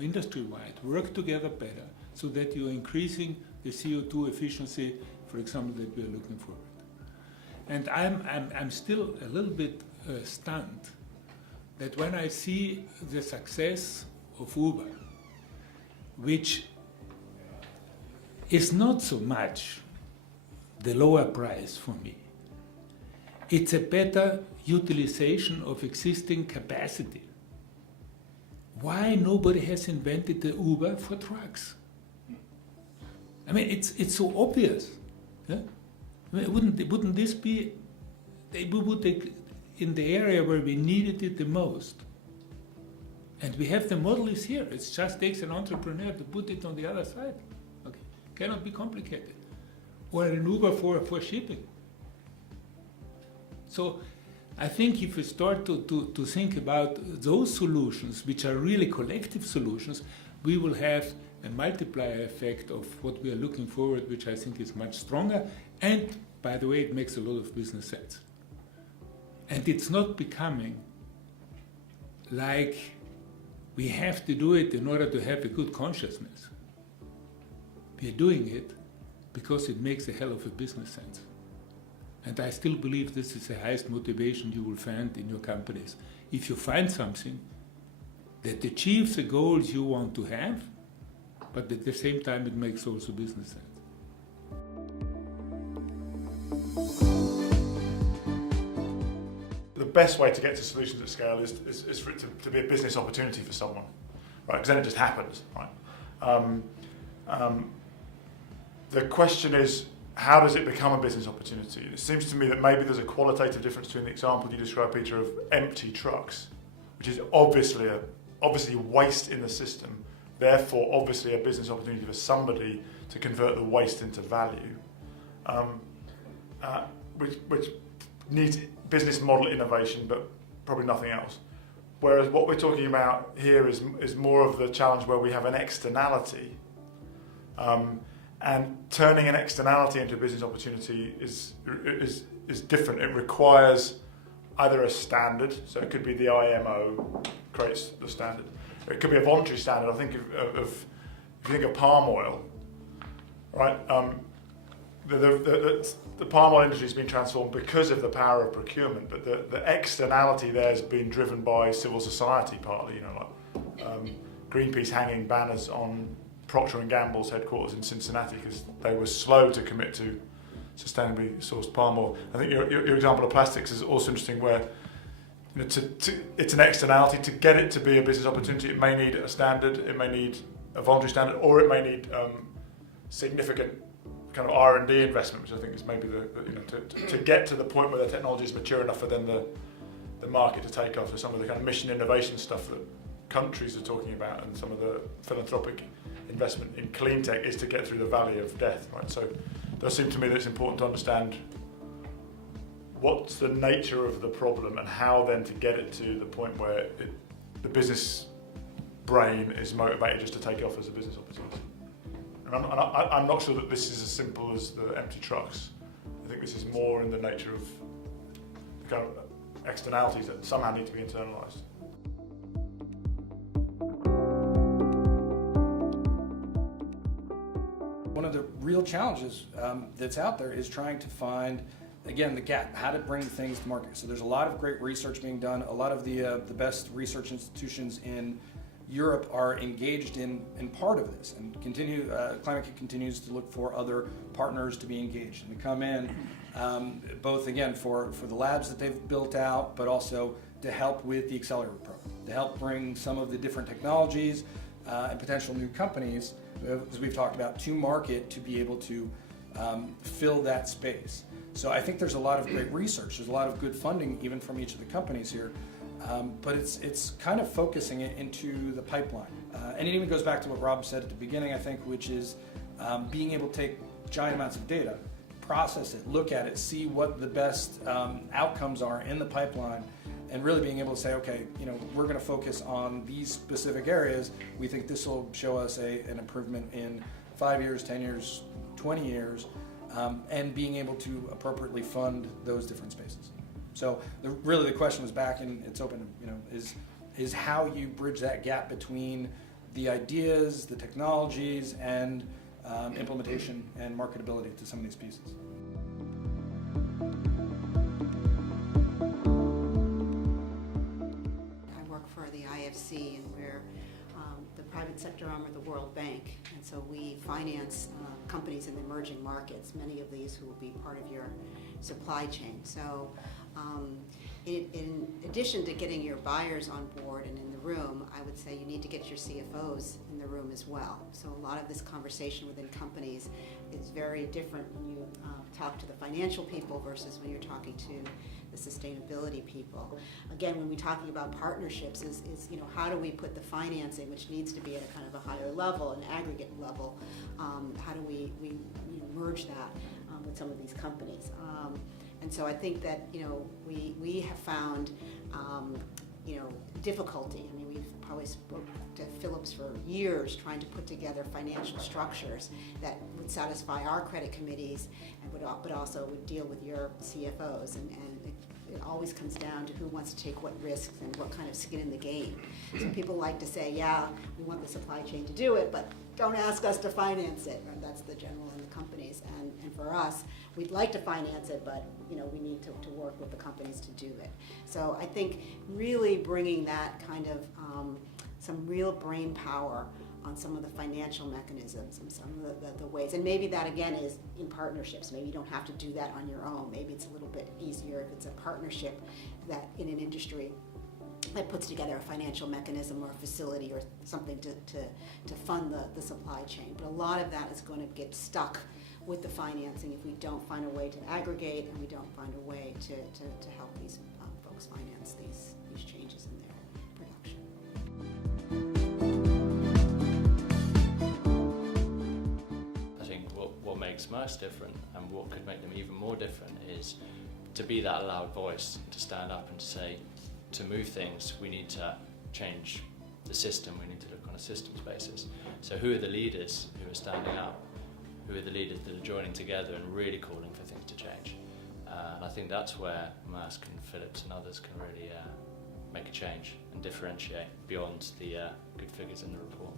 industry-wide work together better so that you're increasing the CO2 efficiency, for example, that we're looking forward. And I'm still a little bit stunned that when I see the success of Uber, which is not so much the lower price for me, it's a better utilization of existing capacity. Why nobody has invented the Uber for trucks? I mean, it's so obvious. Yeah? I mean, wouldn't this be? We would take in the area where we needed it the most. And we have the model is here. It just takes an entrepreneur to put it on the other side. Okay, cannot be complicated. Or an Uber for shipping. So I think if we start to think about those solutions, which are really collective solutions, we will have a multiplier effect of what we are looking forward, which I think is much stronger. And, by the way, it makes a lot of business sense. And it's not becoming like we have to do it in order to have a good consciousness. We are doing it because it makes a hell of a business sense. And I still believe this is the highest motivation you will find in your companies. If you find something that achieves the goals you want to have, but at the same time it makes also business sense. The best way to get to solutions at scale is for it to be a business opportunity for someone, right? Because then it just happens, right? The question is, how does it become a business opportunity? It seems to me that maybe there's a qualitative difference between the example you described, Peter, of empty trucks, which is obviously waste in the system, therefore obviously a business opportunity for somebody to convert the waste into value, which needs business model innovation, but probably nothing else. Whereas what we're talking about here is more of the challenge where we have an externality. And turning an externality into a business opportunity is different. It requires either a standard, so it could be the IMO creates the standard. It could be a voluntary standard. I think if you think of palm oil, right? The palm oil industry has been transformed because of the power of procurement, but the externality there has been driven by civil society partly. You know, like Greenpeace hanging banners on Procter & Gamble's headquarters in Cincinnati because they were slow to commit to sustainably sourced palm oil. I think your example of plastics is also interesting where it's an externality. To get it to be a business opportunity, it may need a standard, it may need a voluntary standard, or it may need significant kind of R&D investment, which I think is maybe to get to the point where the technology is mature enough for then the market to take off. So some of the kind of mission innovation stuff that countries are talking about and some of the philanthropic investment in clean tech is to get through the valley of death, right? So it does seem to me that it's important to understand what's the nature of the problem and how then to get it to the point where the business brain is motivated just to take off as a business opportunity. And I'm not sure that this is as simple as the empty trucks. I think this is more in the nature of the kind of externalities that somehow need to be internalised. One of the real challenges that's out there is trying to find, again, the gap, how to bring things to market. So there's a lot of great research being done. A lot of the best research institutions in Europe are engaged in part of this, and Climate continues to look for other partners to be engaged and to come in, both again for the labs that they've built out, but also to help with the accelerator program, to help bring some of the different technologies and potential new companies, as we've talked about, to market to be able to fill that space. So I think there's a lot of great research. There's a lot of good funding even from each of the companies here, but it's kind of focusing it into the pipeline. And it even goes back to what Rob said at the beginning, I think, which is being able to take giant amounts of data, process it, look at it, see what the best outcomes are in the pipeline, and really being able to say, okay, we're going to focus on these specific areas. We think this will show us an improvement in 5 years, 10 years, 20 years, and being able to appropriately fund those different spaces. So really the question was back, and it's open, is is how you bridge that gap between the ideas, the technologies, and implementation and marketability to some of these pieces. I work for the IFC, and we're the private sector arm of the World Bank, and so we finance companies in the emerging markets, many of these who will be part of your supply chain. So in addition to getting your buyers on board and in the room, I would say you need to get your CFOs in the room as well. So a lot of this conversation within companies is very different when you talk to the financial people versus when you're talking to the sustainability people. Again, when we're talking about partnerships, is how do we put the financing, which needs to be at a kind of a higher level, an aggregate level, how do we merge that with some of these companies? And so I think that we have found difficulty. I mean, we've probably spoke to Phillips for years trying to put together financial structures that would satisfy our credit committees, and but also would deal with your CFOs, and it always comes down to who wants to take what risks and what kind of skin in the game. So people like to say, yeah, we want the supply chain to do it, but don't ask us to finance it. Right? That's the general in the companies. And for us, we'd like to finance it, but we need to work with the companies to do it. So I think really bringing that kind of some real brain power on some of the financial mechanisms and some of the ways. And maybe that, again, is in partnerships. Maybe you don't have to do that on your own. Maybe it's a little bit easier if it's a partnership that in an industry that puts together a financial mechanism or a facility or something to fund the supply chain. But a lot of that is going to get stuck with the financing if we don't find a way to aggregate and we don't find a way to help these folks finance these changes in their production. I think what makes Maersk different, and what could make them even more different, is to be that loud voice, to stand up and to say, to move things, we need to change the system, we need to look on a systems basis. So who are the leaders who are standing up? Who are the leaders that are joining together and really calling for things to change? And I think that's where Maersk and Phillips and others can really make a change and differentiate beyond the good figures in the report.